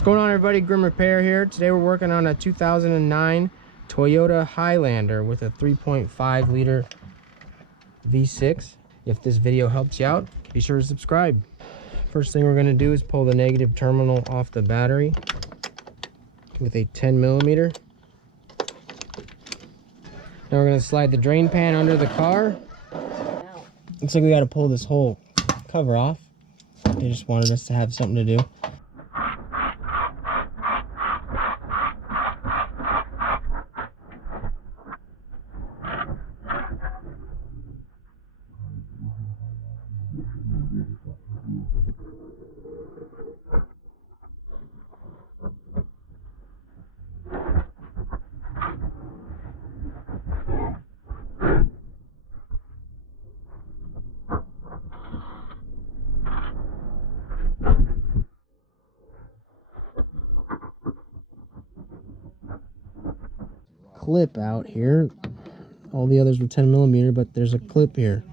What's going on, everybody? Grim Repair here. Today we're working on a 2009 Toyota Highlander with a 3.5 liter V6. If this video helps you out, be sure to subscribe. First thing we're going to do is pull the negative terminal off the battery with a 10mm. Now we're going to slide the drain pan under the car. Looks like we got to pull this whole cover off. They just wanted us to have something to do. Clip out here. All the others were 10mm, but there's a clip here.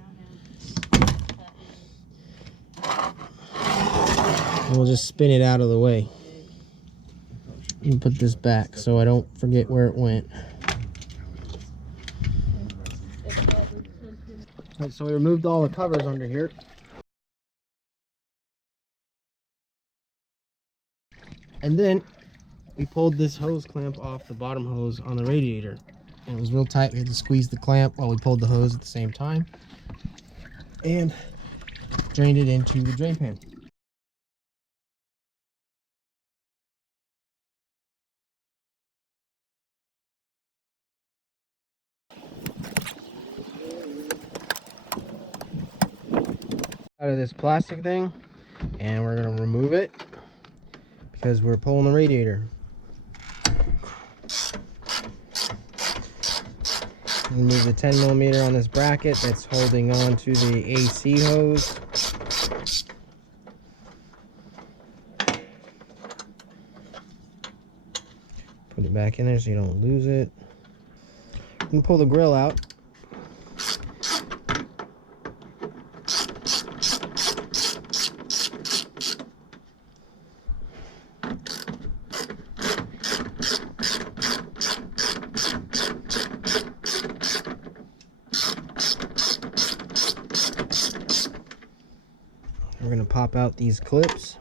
And we'll just spin it out of the way and put this back so I don't forget where it went. Alright, so we removed all the covers under here. And then we pulled this hose clamp off the bottom hose on the radiator. And it was real tight. We had to squeeze the clamp while we pulled the hose at the same time. And drained it into the drain pan. Out of this plastic thing, and we're going to remove it because we're pulling the radiator. Remove the 10mm on this bracket that's holding on to the AC hose. Put it back in there so you don't lose it. You can pull the grill out. We're going to pop out these clips.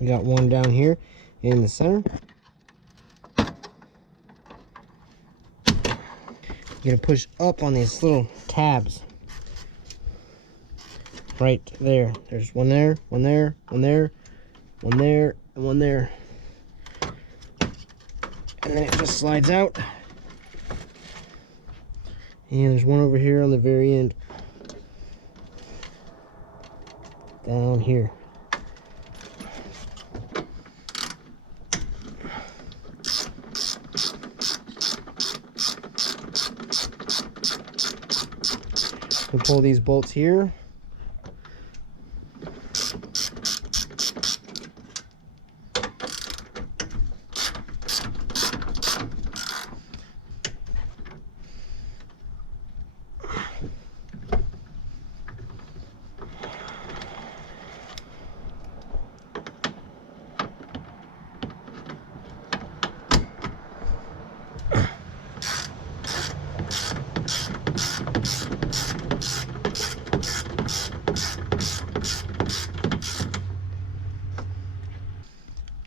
We got one down here in the center. You're gonna push up on these little tabs. Right there. There's one there, one there, one there, one there, and one there. And then it just slides out. And there's one over here on the very end. Down here. We'll pull these bolts here.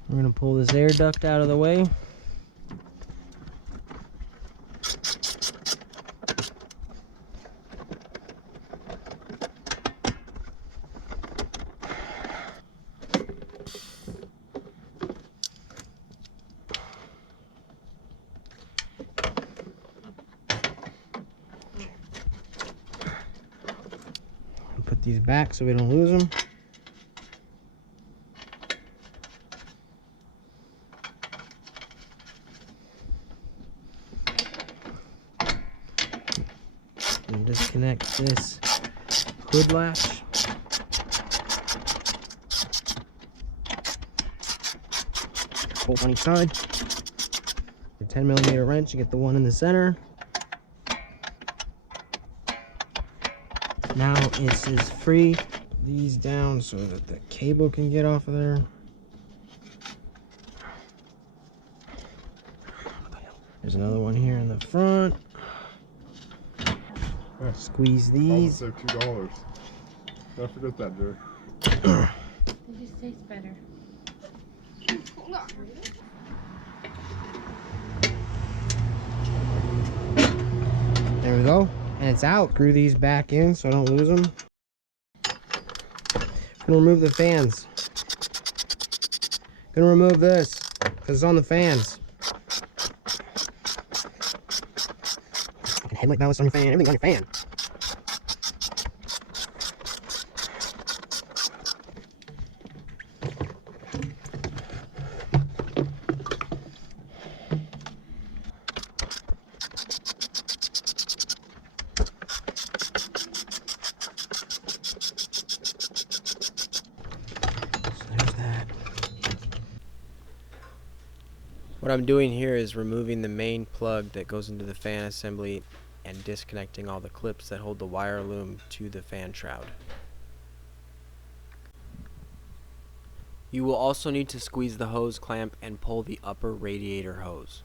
We're going to pull this air duct out of the way. Put these back so we don't lose them. disconnect disconnect this hood latch. Bolt on each side. A 10mm wrench, you get the one in the center. Now it says free these down so that the cable can get off of there. There's another one here in the front. Squeeze these. Save $2. Don't forget that, Jerry. It just tastes better. There we go. And it's out. Screw these back in so I don't lose them. Gonna remove the fans. Gonna remove this because it's on the fans. Headlight ballast on your fan, everything's on your fan. So there's that. What I'm doing here is removing the main plug that goes into the fan assembly and disconnecting all the clips that hold the wire loom to the fan shroud. You will also need to squeeze the hose clamp and pull the upper radiator hose.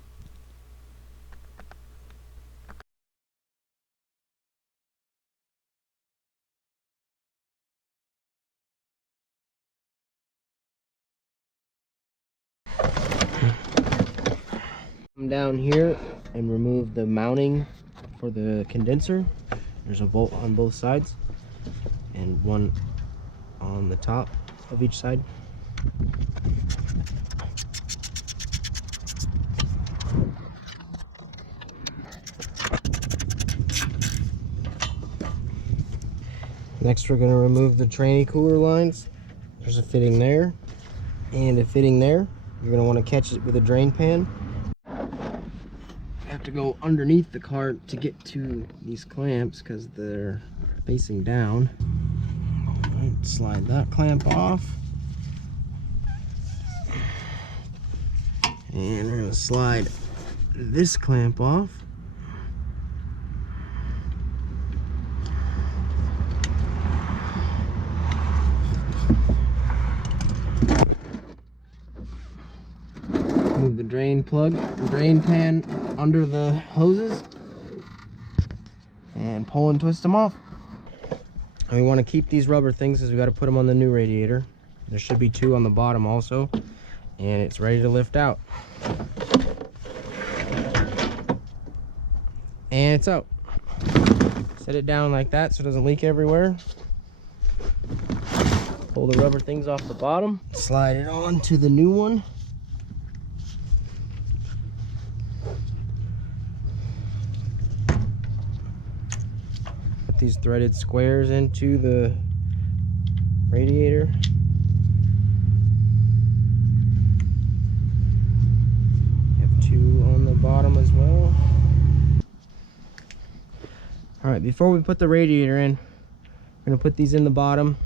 Come down here and remove the mounting for the condenser. There's a bolt on both sides and one on the top of each side. Next we're going to remove the tranny cooler lines. There's a fitting there and a fitting there. You're going to want to catch it with a drain pan. To go underneath the cart to get to these clamps because they're facing down. All right, slide that clamp off. And we're going to slide this clamp off. Move the drain plug, drain pan under the hoses and pull and twist them off. And we want to keep these rubber things because we got to put them on the new radiator. There should be two on the bottom also, and it's ready to lift out. And it's out. Set it down like that so it doesn't leak everywhere. Pull the rubber things off the bottom, slide it on to the new one. These threaded squares into the radiator. You have two on the bottom as well. All right, before we put the radiator in, we're gonna put these in the bottom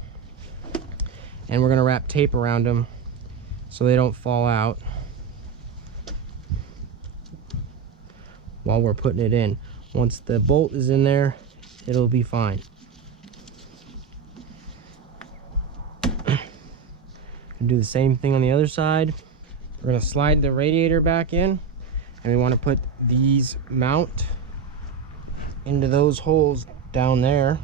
and we're gonna wrap tape around them so they don't fall out while we're putting it in. Once the bolt is in there, it'll be fine. And do the same thing on the other side. We're going to slide the radiator back in, and we want to put these mount into those holes down there.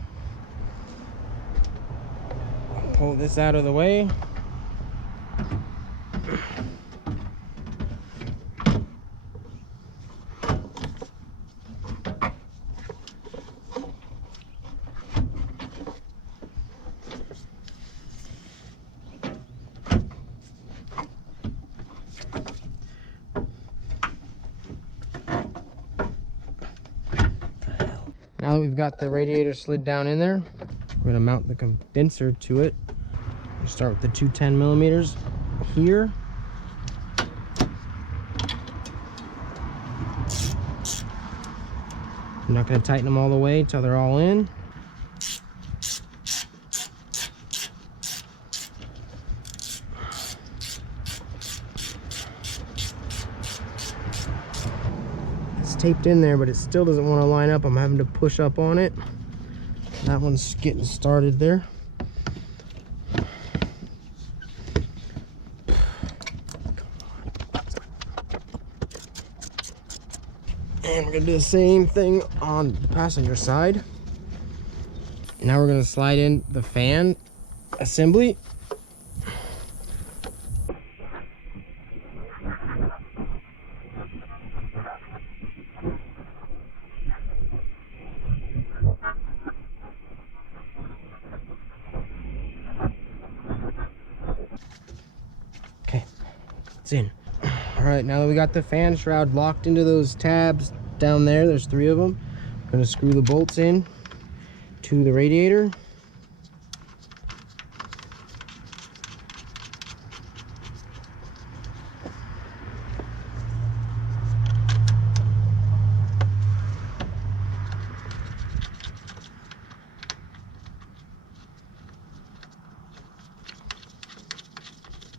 Pull this out of the way. Now that we've got the radiator slid down in there, we're going to mount the condenser to it. We start with the two 10mm here. I'm not going to tighten them all the way until they're all in. taped in there, but it still doesn't want to line up. I'm having to push up on it. That one's getting started there. And we're gonna do the same thing on the passenger side. Now we're gonna slide in the fan assembly. Okay, it's in. All right, now that we got the fan shroud locked into those tabs down there, there's 3 of them. I'm gonna screw the bolts in to the radiator.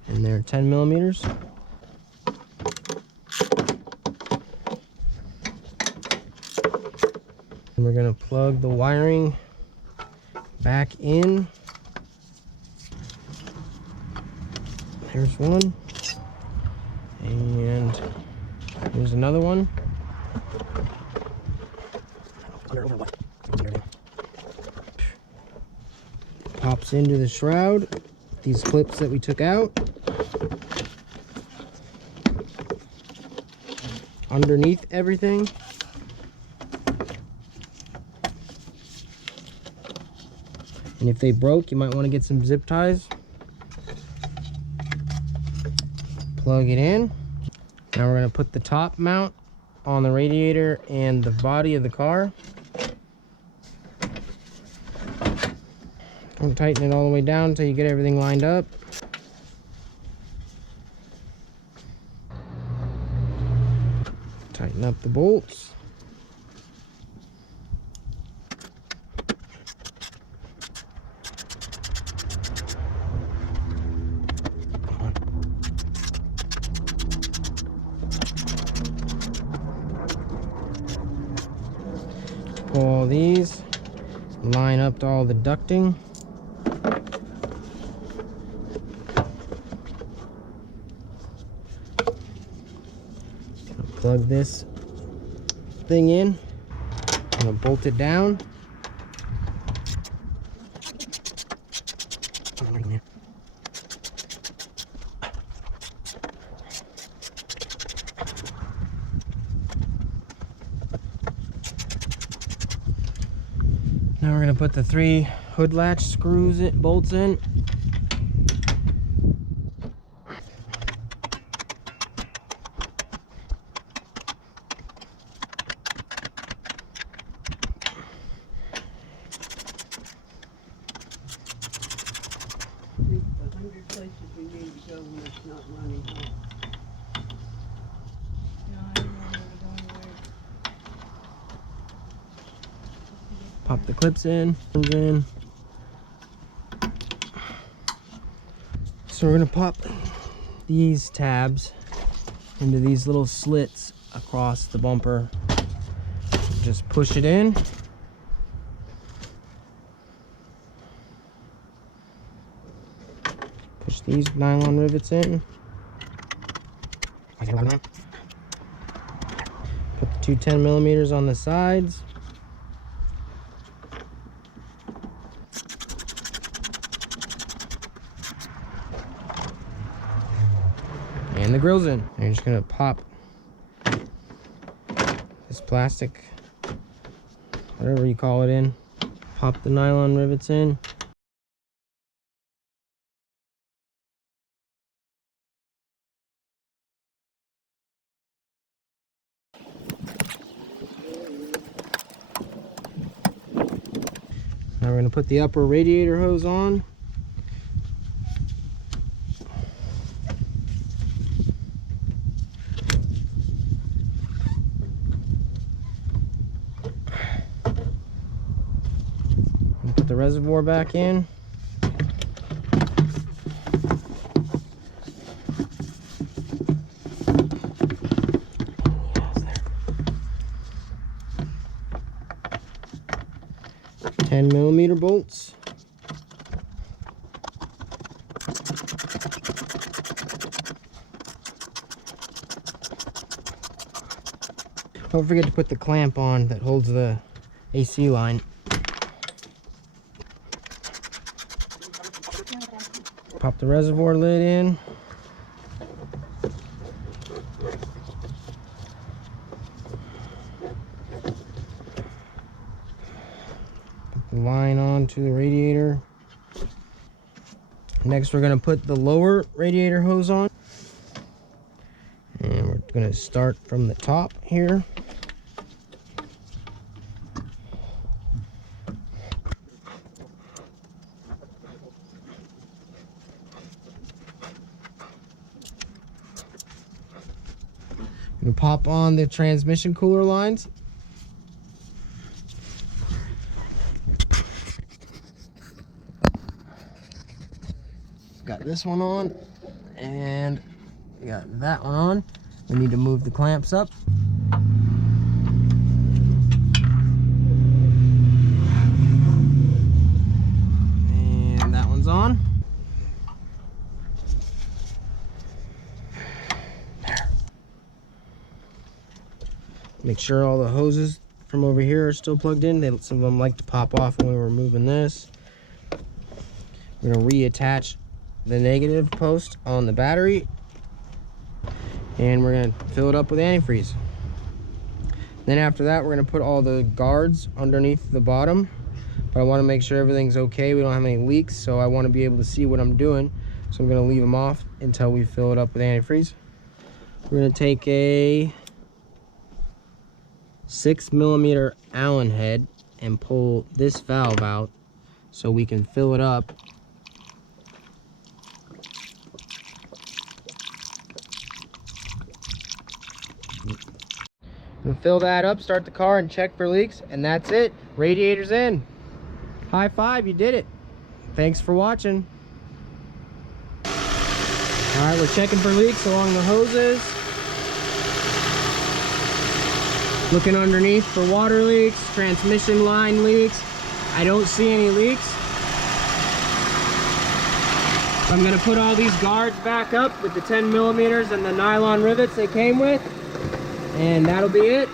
And they're 10 millimeters. And we're gonna plug the wiring back in. Here's one. And here's another one. Pops into the shroud. These clips that we took out. Underneath everything. And if they broke, you might want to get some zip ties. Plug it in. Now we're going to put the top mount on the radiator and the body of the car. Don't tighten it all the way down until you get everything lined up. Tighten up the bolts. Pull all these, line up to all the ducting. Plug this thing in. I'm gonna bolt it down. Now we're gonna put the 3 hood latch screws, bolts in. Pop the clips in. So we're gonna pop these tabs into these little slits across the bumper. Just push it in. Push these nylon rivets in. Put the 2 10 millimeters on the sides. And the grill's in. And you're just gonna pop this plastic, whatever you call it, in. Pop the nylon rivets in. Now we're gonna put the upper radiator hose on. Put the reservoir back in. 10mm bolts. Don't forget to put the clamp on that holds the AC line. Pop the reservoir lid in. Put the line on to the radiator. Next, we're going to put the lower radiator hose on. And we're going to start from the top here. We'll pop on the transmission cooler lines. Got this one on, and we got that one on. We need to move the clamps up. And that one's on. Make sure all the hoses from over here are still plugged in. Some of them like to pop off when we were moving this. We're going to reattach the negative post on the battery. And we're going to fill it up with antifreeze. Then after that, we're going to put all the guards underneath the bottom. But I want to make sure everything's okay. We don't have any leaks, so I want to be able to see what I'm doing. So I'm going to leave them off until we fill it up with antifreeze. We're going to take a 6mm Allen head and pull this valve out so we can fill it up. And fill that up, start the car, and check for leaks, and that's it. Radiator's in. High five, you did it. Thanks for watching. All right, we're checking for leaks along the hoses. Looking underneath for water leaks, transmission line leaks. I don't see any leaks. I'm gonna put all these guards back up with the 10mm and the nylon rivets they came with. And that'll be it.